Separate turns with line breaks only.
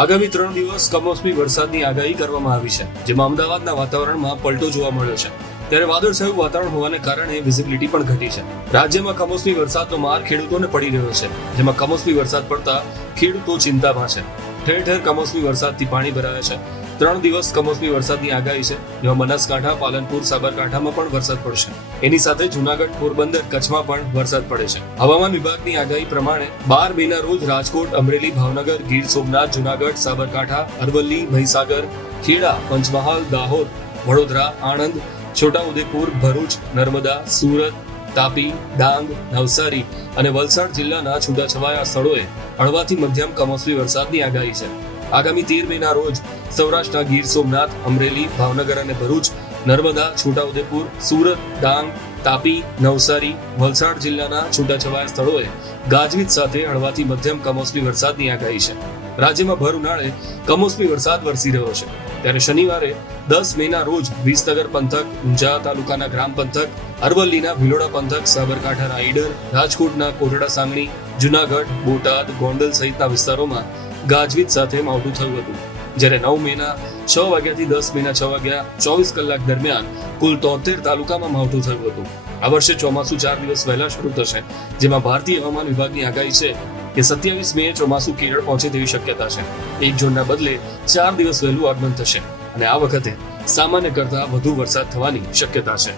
આગામી ત્રણ દિવસ કમોસમી વરસાદની આગાહી કરવામાં આવી છે, જેમાં અમદાવાદના વાતાવરણમાં પલટો જોવા મળ્યો છે. ત્યારે વાદળછાયું વાતાવરણ હોવાને કારણે વિઝિબિલિટી પણ ઘટી છે. રાજ્યમાં કમોસમી વરસાદનો માર ખેડૂતોને પડી રહ્યો છે, જેમાં કમોસમી વરસાદ પડતા ખેડૂતો ચિંતામાં છે. ઠેર ઠેર કમોસમી વરસાદથી પાણી ભરાયા છે. ત્રણ દિવસ કમોસમી વરસાદની આગાહી છે. જેમાં બનાસકાંઠા, પાલનપુર, સાબરકાંઠામાં પણ વરસાદ પડશે. એની સાથે જુનાગઢ, પોરબંદર કચ્છમાં પણ વરસાદ પડે છે. હવામાન વિભાગની આગાહી પ્રમાણે બાર મેના રોજ રાજકોટ, અમરેલી, ભાવનગર, ગીર સોમનાથ, જુનાગઢ, સાબરકાંઠા, અરવલ્લી, મહીસાગર, ખેડા, પંચમહાલ, દાહોદ, વડોદરા, આણંદ, છોટાઉદેપુર, ભરૂચ, નર્મદા, સુરત, તાપી, ડાંગ, નવસારી અને વલસાડ જિલ્લાના છૂટાછવાયા સ્થળોએ હળવાથી મધ્યમ કમોસમી વરસાદની આગાહી છે. આગામી તેર મેના રોજ સૌરાષ્ટ્રના ગીર સોમનાથ, અમરેલી, ભાવનગર અને ભરૂચ, નર્મદા, છોટાઉદેપુર, સુરત, ડાંગ, તાપી, નવસારી, વલસાડ જિલ્લાના છૂટાછવાયા સ્થળોએ ગાજવીજ સાથે હળવાથી મધ્યમ કમોસમી વરસાદની આગાહી છે. રાજ્યમાં ભર ઉનાળે કમોસમી વરસાદ વરસી રહ્યો છે. ત્યારે શનિવારે દસ મેના રોજ વિસનગર પંથક, ઊંઝા તાલુકાના ગ્રામ પંથક, અરવલ્લીના ભિલોડા પંથક, સાબરકાંઠાના રાઈડર રાજકોટના કોટડા સાંગણી, જુનાગઢ, બોટાદ, ગોંડલ સહિતના વિસ્તારોમાં ગાજવીજ સાથે માવઠું થયું હતું. જ્યારે નવ મેના છ વાગ્યાથી દસ મેના છ વાગ્યા ચોવીસ કલાક દરમિયાન કુલ તોતેર તાલુકામાં માવઠું થયું હતું. આ વર્ષે ચોમાસું ચાર દિવસ વહેલા શરૂ થશે, જેમાં ભારતીય હવામાન વિભાગની આગાહી છે કે સત્યાવીસ મે ચોમાસું કેરળ પહોંચે તેવી શક્યતા છે. એક જૂનના બદલે ચાર દિવસ વહેલું આગમન થશે અને આ વખતે સામાન્ય કરતા વધુ વરસાદ થવાની શક્યતા છે.